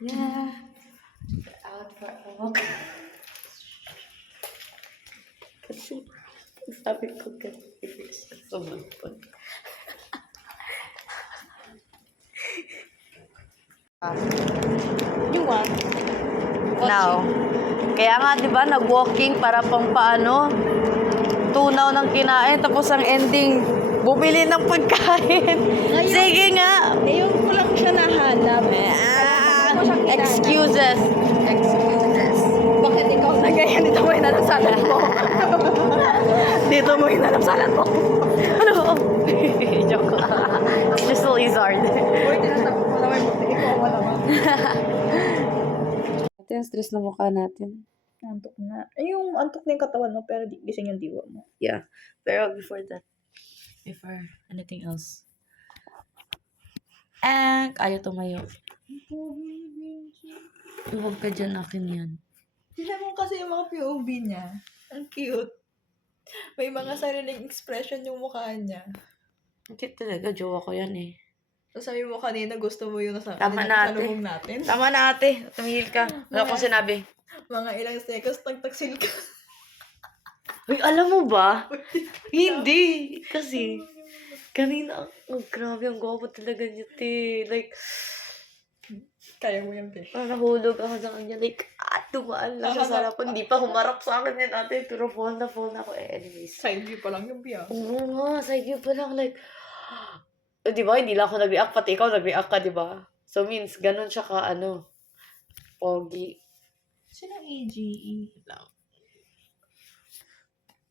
Yeah. We're out for a walk. Kasi, sabi ko kasi sumulpot. You want? Now, kaya nga 'di ba nag-walking para pang paano tunaw ng kinain tapos ang ending bumili ng pagkain. Ngayon, Sige nga. ngayon ko lang siya nahanap. Excuses. Excuses. Bakit ikaw na ganyan? Dito mo inalapsalan mo. Dito mo inalapsalan mo. Ano? Joke. It's just a lizard. Uy, tinatapos mo naman. Ikaw wala ba? Ate, ang stress na mukha natin. Antok na. Ay, yung antok na yung katawan mo, pero gising yung diwa mo. Yeah. Pero before anything else. Ayaw tumayo. Huwag ka dyan, akin yan. Tignan mo kasi yung mga POV niya. Ang cute. May mga sariling expression yung mukha niya. Hindi talaga, jowa ko yan eh. So, sabi mo kanina, gusto mo yung nasa Tama na, ate. salubong natin. Tama na ate, tumigil ka. Wala akong sinabi. Mga ilang seconds, tagtaksil ka. Uy, alam mo ba? Hindi. Kasi, kanina, oh, grabe, ang gwapo talaga niya, te. Like, Kaya mo yan, Bish. nahulog ako sa kanya. Like, tumaan lang siya sa harapan. Hindi pa humarap sa akin yan, ate. Pero fall na ako. Anyways. Side view pa lang yung biya. Oo nga, side view pa lang. Like, di ba, hindi lang ako nag-react. Pati ikaw nag-react ka, di ba? So, means, ganun siya ka, pogi. Sino AGE?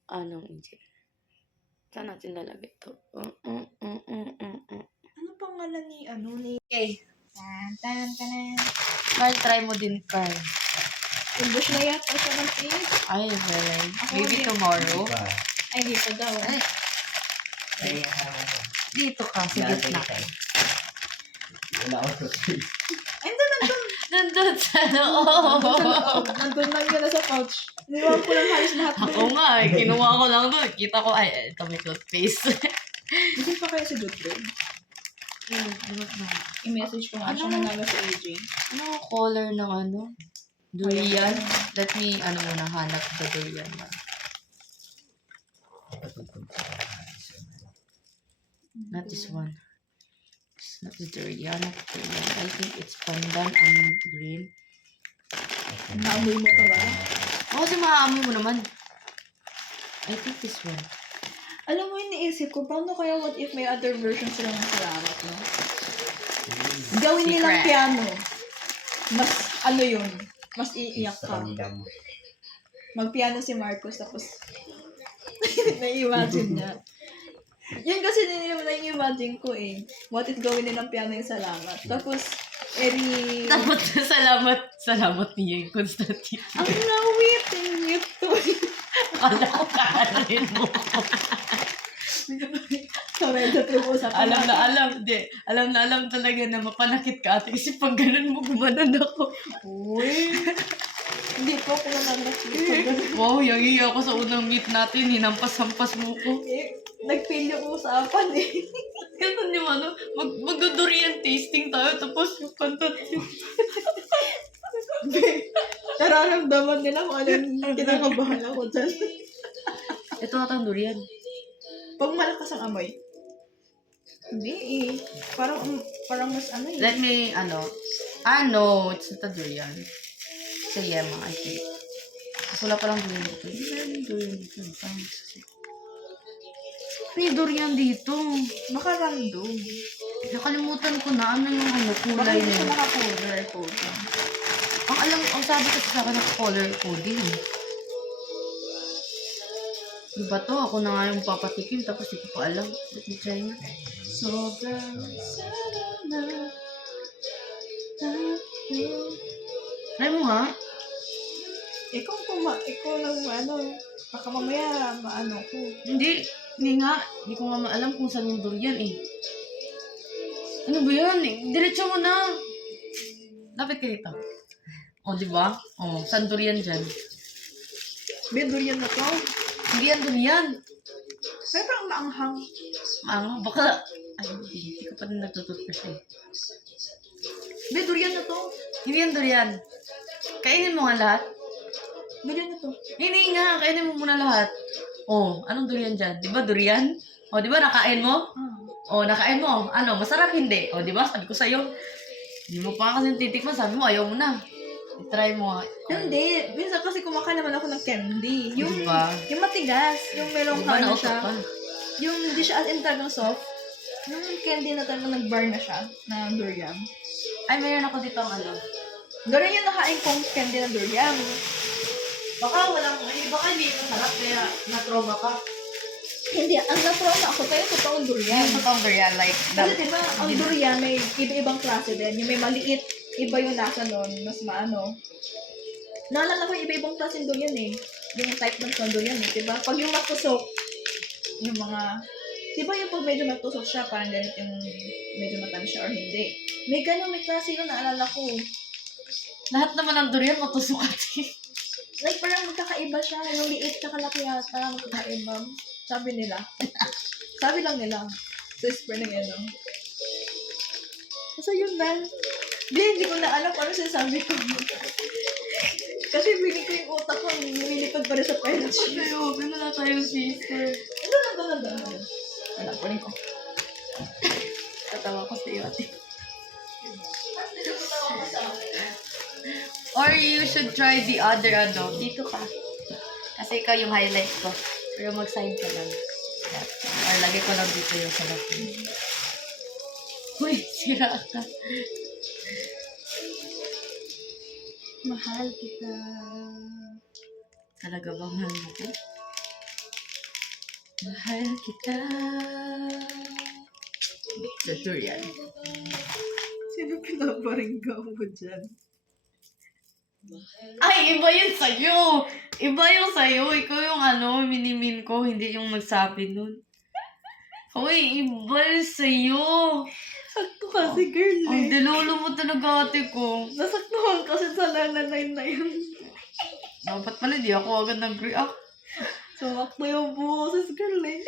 Anong EJ? Saan natin lalagay ito? Ano pangalan ni, Okay. Tan. Carl, try mo din, Carl. Ubus na yata siya ng page. Ay, well, Ako maybe din. tomorrow. Ay, dito daw. Ay, dito ka, sa gitna. Wala ako sa space. Ay, nandun. Nandun sa loob. Nandun lang yun sa pouch. Niwan ko lang halos lahat Oo doon. nga, kinuha ko lang doon. Kita ko, ay, ito may toothpaste. Hindi pa kaya si Dutton. I-message ko nga siya nanalo sa AJ. Ano ang color ng durian? Let me, muna, hanap the durian. Not this one. It's not the durian. I think it's pandan and green. Naamoy mo talaga. Oo, kasi maaamoy mo naman. I think this one. Alam mo, iniisip ko, paano kaya what if may other version sila ng salamat, no? Gawin nilang Secret. piano. Mas, yun, mas iiyak ka. Magpiano si Marcos, tapos, na-imagine niya. Yun kasi na-imagine ko eh. What if gawin nilang piano yung salamat? Tapos, Dapat salamat niya yung Constantine. ang lawit and YouTube. Alam ko kaarin mo. So, medyo trip usapan Alam natin. na alam talaga na mapanakit ka ate kasi pag ganun mo gumanon ako. Uy. Hindi po ako nananakit. Wow, yung ako sa unang meet natin, hinampas-hampas mo ko. Eh, nag-fail yung usapan eh. Ganun yung magdudurian tasting tayo tapos yung kanta yung... Nararamdaman nila kung ano yung kinakabahan ako dyan. Ito atang durian. Pag malakas ang amoy. Hindi eh. Parang mas eh. Let me, no, it's not a durian. It's a yema, I think. Kasi wala palang durian dito. Hindi na yung durian dito. May durian dito. Baka random. Nakalimutan ko na ano yung Baka kulay hindi na ko yun. naka-color coding. Ang sabi kasi sa akin ng color coding. Diba to? Ako na nga yung papatikim tapos di ko pa alam. Let me try nga. Sobrang salamat. Try mo nga. Ikaw lang baka mamaya maano ko. Hindi nga. Hindi ko nga maalam kung saan yung durian eh. Ano ba yan? Diretso mo na. Dapat ka dito. O, diba? O, saan durian dyan? May durian na to. Hindi yan durian. Pero parang maanghang. Baka... Ay, hindi ko pa rin nagtututbrush eh. May durian na to. Hindi yan durian. Kainin mo nga lahat. Durian na to. Hindi nga, kainin mo muna lahat. Oh, anong durian dyan? Di ba durian? Oh, di ba nakain mo? Ah. Oh, nakain mo. Ano, masarap hindi? Oh, di ba? Sabi ko sa'yo. Hindi mo pa kasi titikman. Sabi mo, ayaw mo na. I-try mo. Oh. Hindi. Minsan kasi kumakain naman ako ng candy. Yung, Diba? yung matigas. Yung merong Di ba ano nautot siya. pa? Yung hindi siya as in talagang soft. Yung candy na talagang nag-bar na siya. Na durian. Ay, mayroon ako dito ang ano. Durian yung nakain kong candy na durian. Baka walang, baka hindi masarap kaya na-trauma ka. Hindi. Ang na-trauma ako kaya totoong durian. Yan, totoong durian, like, Kasi diba, ang durian may iba-ibang klase din. Yung may maliit, iba yung nasa nun, mas maano. Naalala ko yung iba-ibang klase ng durian eh. Yung type ng durian eh, diba? Pag yung matusok, yung mga, diba yung pag medyo matusok siya, parang ganit yung medyo matamis siya or hindi. May ganun, may klase yun, naalala ko. lahat naman ng durian matusok ate. Like, parang magkakaiba siya. Yung liit na kalaki yata, magkakaiba. Sabi nila. Sabi lang nila. Sa spread ng ano. Kasi yun na. Hindi ko na alam kung ano sinasabi ko. Kasi feeling ko yung utak ko, lumilipad pa rin sa pilot sheet. Ayaw, na tayo sister. Ano. Wala, kunin ko. Tatawa ko sa iyo ate. Or you should try the other ano. Dito ka. Kasi ikaw yung highlight ko. Pero mag-side ka lang. Yan. Or lagay ko lang dito yung sarap. Uy, sira ka. Mahal kita. Talaga ba mahal mo ko? Mahal kita. The durian. Sino pinaparingga mo dyan? Ay, iba yun sa'yo. Iba yung sa'yo. Ikaw yung ano, minimin ko. Hindi yung nagsabi nun. Uy, iba yun sa'yo. Sakto kasi, girl Ang eh. dilolo mo talaga ate ko. Nasaktuhan kasi sa nanay na yun. Dapat pala di ako agad nag-react. Sumakto yung boses, girl eh.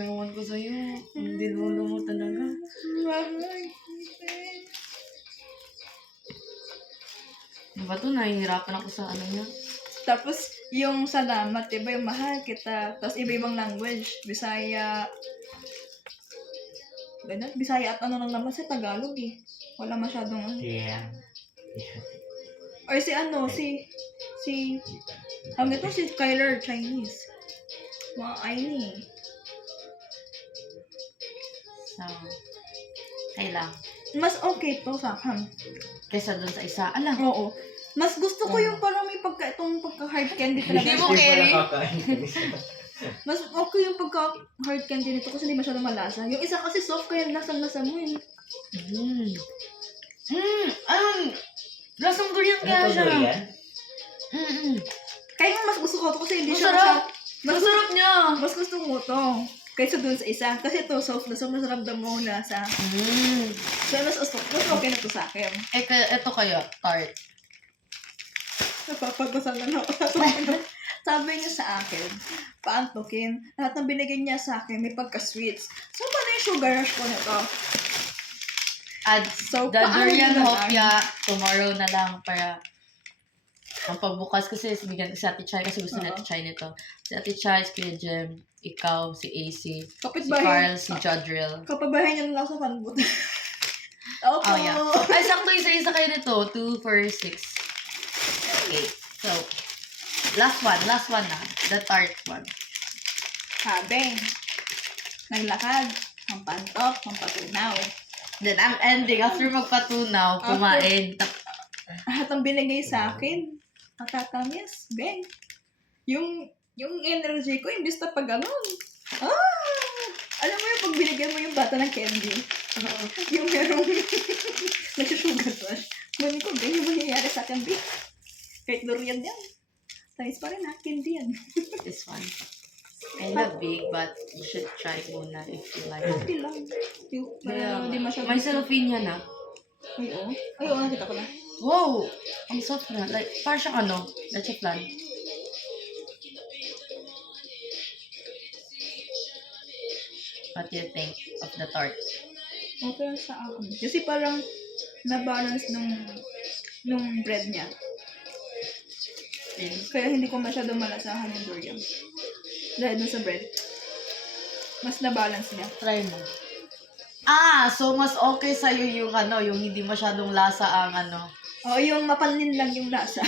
Ewan ko sa'yo. Ang dilolo mo talaga. Mahal. Ano ba to? Nahihirapan ako sa ano niya. Tapos, yung salamat, iba yung mahal kita. Tapos, iba-ibang language. Bisaya. Ganun. Bisaya at ano lang naman sa Tagalog eh. Wala masyadong ano. Yeah. Or si ano, ang ito si Kyler, Chinese. Mga Aini. So, kailang. Mas okay to sa akin. Kesa dun sa isa. Alam. Oo. Mas gusto ko yung parang may itong pagka-hard candy talaga. Hindi mo carry. Mas okay yung pagka-hard candy nito kasi hindi masyadong malasa. Yung isa kasi soft kaya lasang-lasa mo yun. Lasang durian kaya siya. Kaya nga mas gusto ko to kasi hindi siya Masarap. mas Masarap niya. Mas gusto mo to. Kaysa dun sa isa. Kasi ito soft na soft. Mas ramdam mo na sa... So, mas okay na to sa akin. Eh, ito kaya, tart. Napapagdasan na ako sa sabi niya sa akin, paantokin, lahat ng binigay niya sa akin may pagka-sweets. So, paano yung sugar rush ko nito? At So, the paano durian na lang? hopya, tomorrow na lang para ang pagbukas kasi bigyan ko si Ate Chai kasi gusto ni Ate Chai nito. Si Ate Chai, si Kuya Jem, ikaw, si AC, si Carl, si Jodrell. Kapabahay niya na lang sa fanboot. Opo. Oh, yeah. Ay, sakto isa-isa kayo nito. 2, 4, 6. Okay. So, last one na. The tart one. Sabi, naglakad, mampantok, mampatunaw. Then, ang ending, after magpatunaw, kumain. Lahat ng binigay sa akin, matatamis, beng. Yung energy ko, imbis na pag ganun. Alam mo yung pag binigay mo yung bata ng candy, yung merong nagsusugar rush. Mami ko, ganyan yung mangyayari sa akin, beng. Kahit durian yan. Tamis pa rin ha, candy yan. This one. I love big, but you should try muna if you like. Okay lang. Hindi masyadong... May cellophane yan ah. Ay, oo. Ay, oo, nakita ko na. Wow! Ang soft na. Like, parang siyang ano, leche flan. What do you think of the tart? Okay lang sa akin. Kasi parang na-balance nung bread niya. Okay. Kaya hindi ko masyado malasahan yung durian. Dahil dun sa bread. Mas na-balance niya. Try mo. So mas okay sa'yo yung yung hindi masyadong lasa ang O, yung mapanlin lang yung lasa.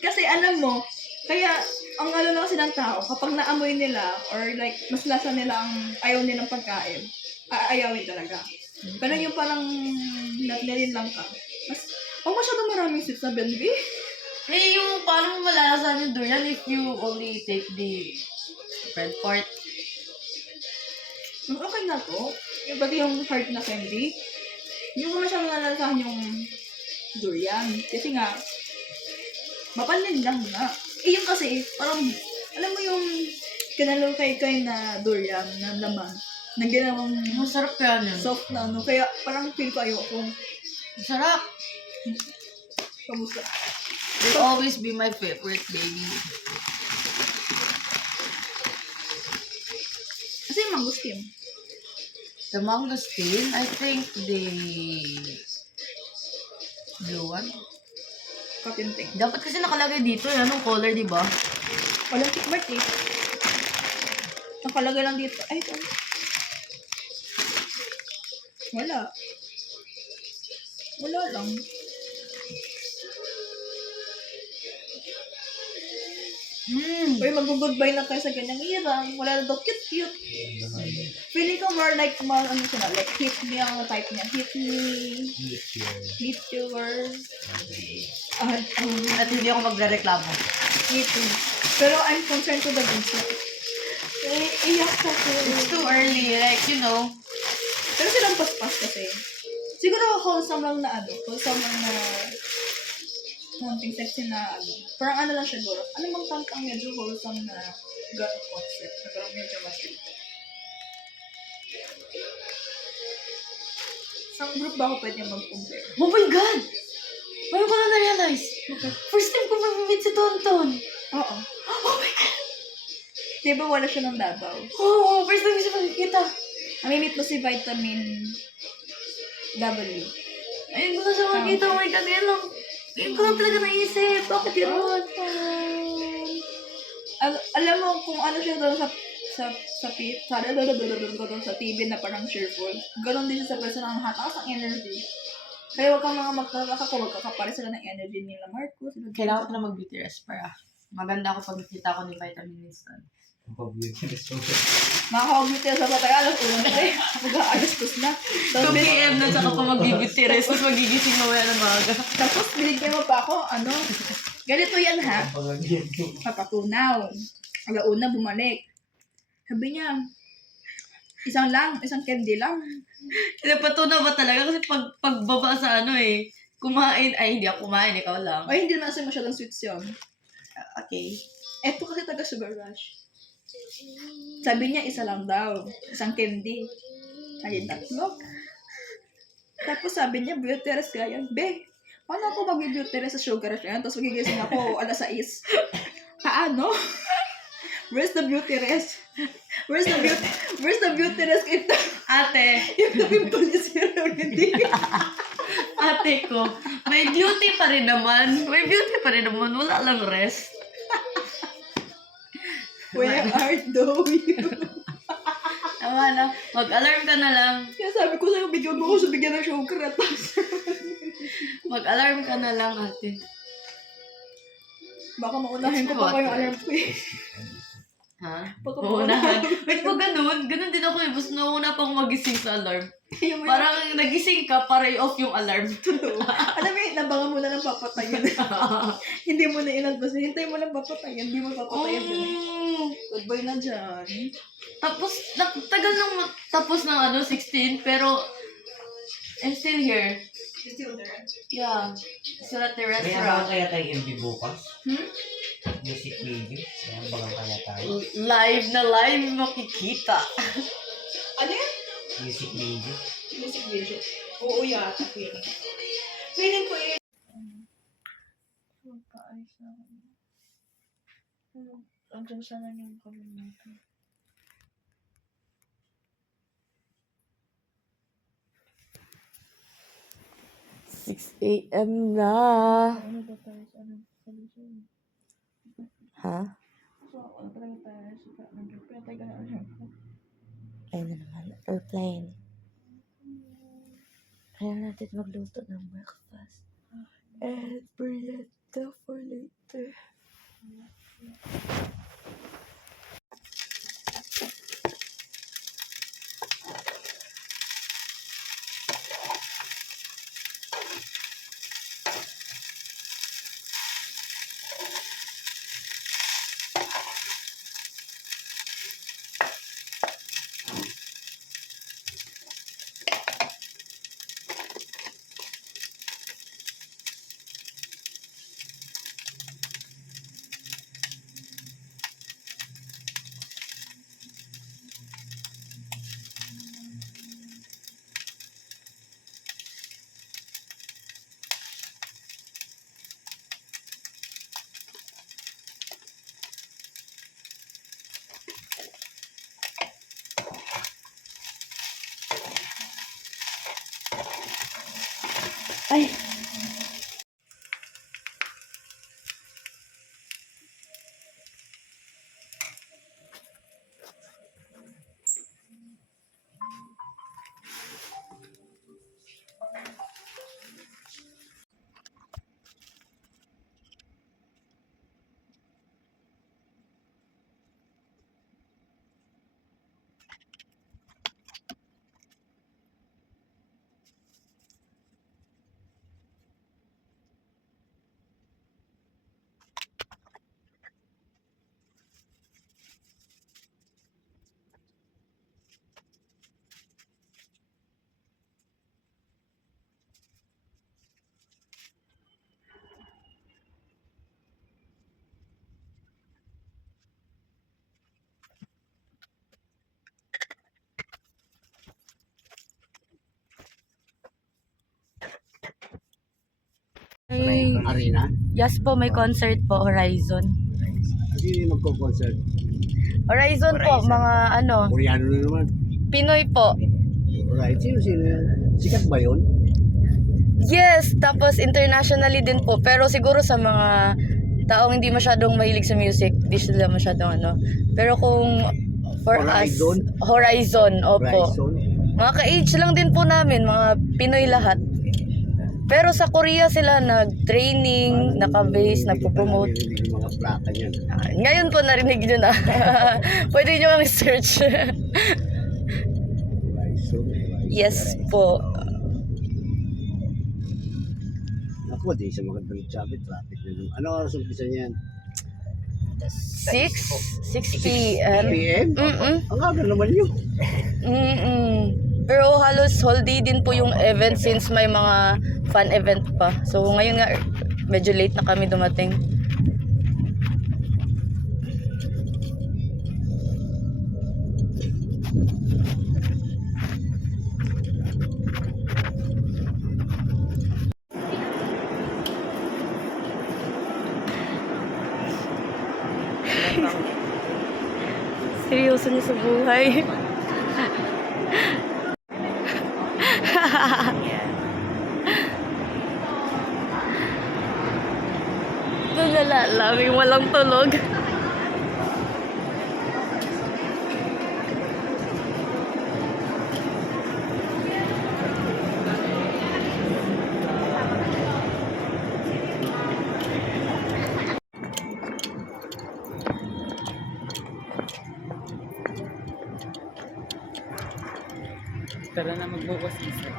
Kasi alam mo, kaya ang lang kasi ng tao, kapag naamoy nila, or like, mas lasa nila ang ayaw nilang pagkain, aayawin talaga. Pero yung parang natnilin lang ka, mas, masyadong maraming sweet na benbi. yung paano mo malalasahan yung durian if you only take the bread part? Okay na to. Yung pati yung hard na candy, hindi ko masyadong nalalasahan yung durian. Kasi nga, mapanlin lang na. Yung kasi, parang, alam mo yung kinalukay-kay na durian na laman, na ginawang Masarap kaya yun. soft na kaya parang feel ko ayoko. Masarap. Kamusta? Will always be my favorite, baby. Kasi yung mangosteen. The mangosteen, I think the blue one. Katinting. Dapat kasi nakalagay dito, anong color, di ba? Walang tickmark eh. Nakalagay lang dito. Ay, ito. Wala. Wala lang. Uy, mag-goodbye na tayo sa ganyang era. Wala na daw cute-cute. Feeling ko more like, like hit me ang type niya. Hit me. Hit your. At hindi ako magreklamo. Hit me. Pero I'm concerned to the bunso. Iyak kasi. It's too early, like, Pero silang paspas kasi. Siguro wholesome lang na wholesome lang na something sexy na parang lang siguro. Ano bang tantang medyo wholesome na gano'ng concept na parang medyo masin. Sa group ba ako pwede mag-compare? Oh my God! Ano ko na na-realize? First time ko mamimit si Tonton. Oo. Oh my God! Diba wala siya ng Davao? Oh, first time ko siya makikita. Namimit mo si Vitamin W. Ayun ko na siya makikita. Oh my God, Ngayon ko lang talaga naisip. Bakit yun? Alam mo kung ano siya doon sa TV na parang cheerful. Ganon din siya sa person ng hataas ang energy. Kaya huwag kang mga magtataka kung magkakapare sila ng energy nila Marcos. Kailangan ko na mag-beauty rest para maganda ako pag nakita ko ni Vitamin Winston. Makaka-beauty sa patay. Alas ulan na eh. Mag-aalas na. 2 p.m. na saka pa mag-beauty rest. Tapos magigising mamaya ng maga. Tapos binigyan mo pa ako, ganito yan ha. Papatunaw. Alauna bumalik. Sabi niya, isang candy lang. Napatunaw ba talaga? Kasi pagbaba sa kumain. Ay, hindi ako kumain. Ikaw lang. Ay, hindi naman kasi masyadong sweets yun. Okay. Eto kasi taga Sugar Rush. Sabi niya, isa lang daw. Isang candy. Ayun, tatlo. Tapos sabi niya, beauty rest kaya. Be, paano ako mag-beauty rest sa Sugar Rush yan? Tapos magigising ako alas 6. Paano? Where's the beauty rest? Where's the beauty rest? Ate. Yung na-pimple niya sila hindi. Ate ko. May beauty pa rin naman. Wala lang rest. Where are you? Tama na. Mag-alarm ka na lang. Kaya sabi ko sa'yo, bigyan mo ako sa bigyan ng sugar at Mag-alarm ka na lang, ate. baka maunahin ko pa yung alarm ko eh. Ha? Baka Maunahan. Wait mo ganun? Ganun din ako eh. Basta nauna pa akong magising sa alarm. Parang nagising ka para i-off yung alarm. Alam mo yun, nabangan mo na ng papatayin. Hindi mo na inadvance. Hintay mo lang papatayin. Hindi mo papatayin dyan. Goodbye na dyan. Tapos, tagal nang tapos ng 16, pero I'm still here. Still there. Yeah. Still at the Kaya restaurant. kaya tayo MV bukas? Music video? Kaya bagang kaya tayo? Live na live makikita. Ano yan? Music video? Music video. Oo yata. Feeling ko eh. Magkaayos na ako. Andiyan sana yung kalimutan. 6 a.m. na. Ano ba tayo sa ano? Solution. Ha? So, ano talaga tayo sa nag-prepare tayo ka na. Ayun na naman. Airplane. Kaya natin magluto ng breakfast. And merienda for later. Ay! Ay, Arena? yes po, may concert po, Horizon. Kasi magko-concert. Horizon po, mga ano, Koreano na naman. Pinoy po. Right, sino yan? Sikat ba yun? Yes, tapos internationally din po. Pero siguro sa mga taong hindi masyadong mahilig sa music, di sila masyadong ano. Pero kung for Horizon? us, Horizon, opo. Horizon? Mga ka-age lang din po namin, mga Pinoy lahat. Pero sa Korea sila nag-training, naka-base, nagpo-promote. Hindi yung mga plaka niyan. Ngayon po narinig nyo na. Pwede nyo ang search. Horizon. Yes po. Ako, di siya magandang traffic na naman. Ano oras umpisa niyan? 6 p.m. PM? Mm-mm. Ang aga naman yun. Mm-mm. Pero halos whole day din po yung event since may mga fun event pa. So ngayon nga medyo late na kami dumating. Seryoso niya sa buhay. Tulala, laming walang tulog. Tara na magbukas isa.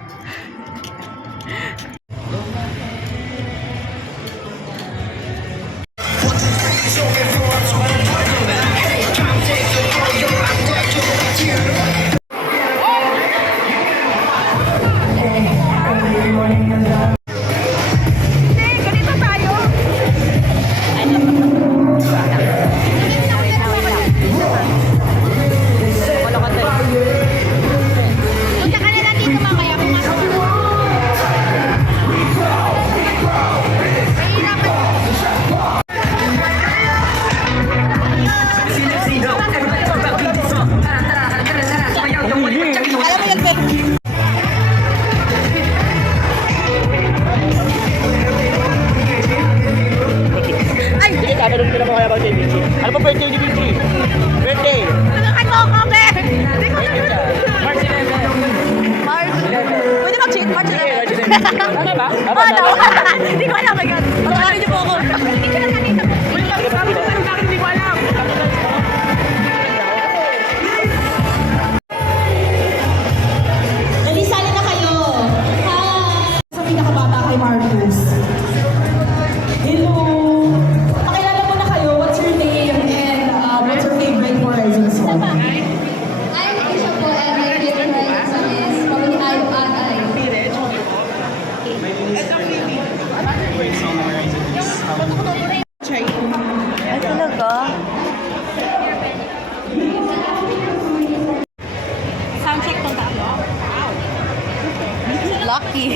Punta ka na lang dito mamaya. Pumasok ka. watch it. Tama ba? Ano? Hindi ko alam, my God. Patawarin niyo po ako. Hindi ko lang nakita po. Hindi ko alam. Nalisali na kayo. Hi! Sa pinakabata kay Marcus. Hello! Pakilala mo na kayo. What's your name and what's your favorite Horizon song? I'm Isha po and my favorite Horizon song is probably I Ag Ay. Ay, talaga? Soundcheck po tayo. Lucky.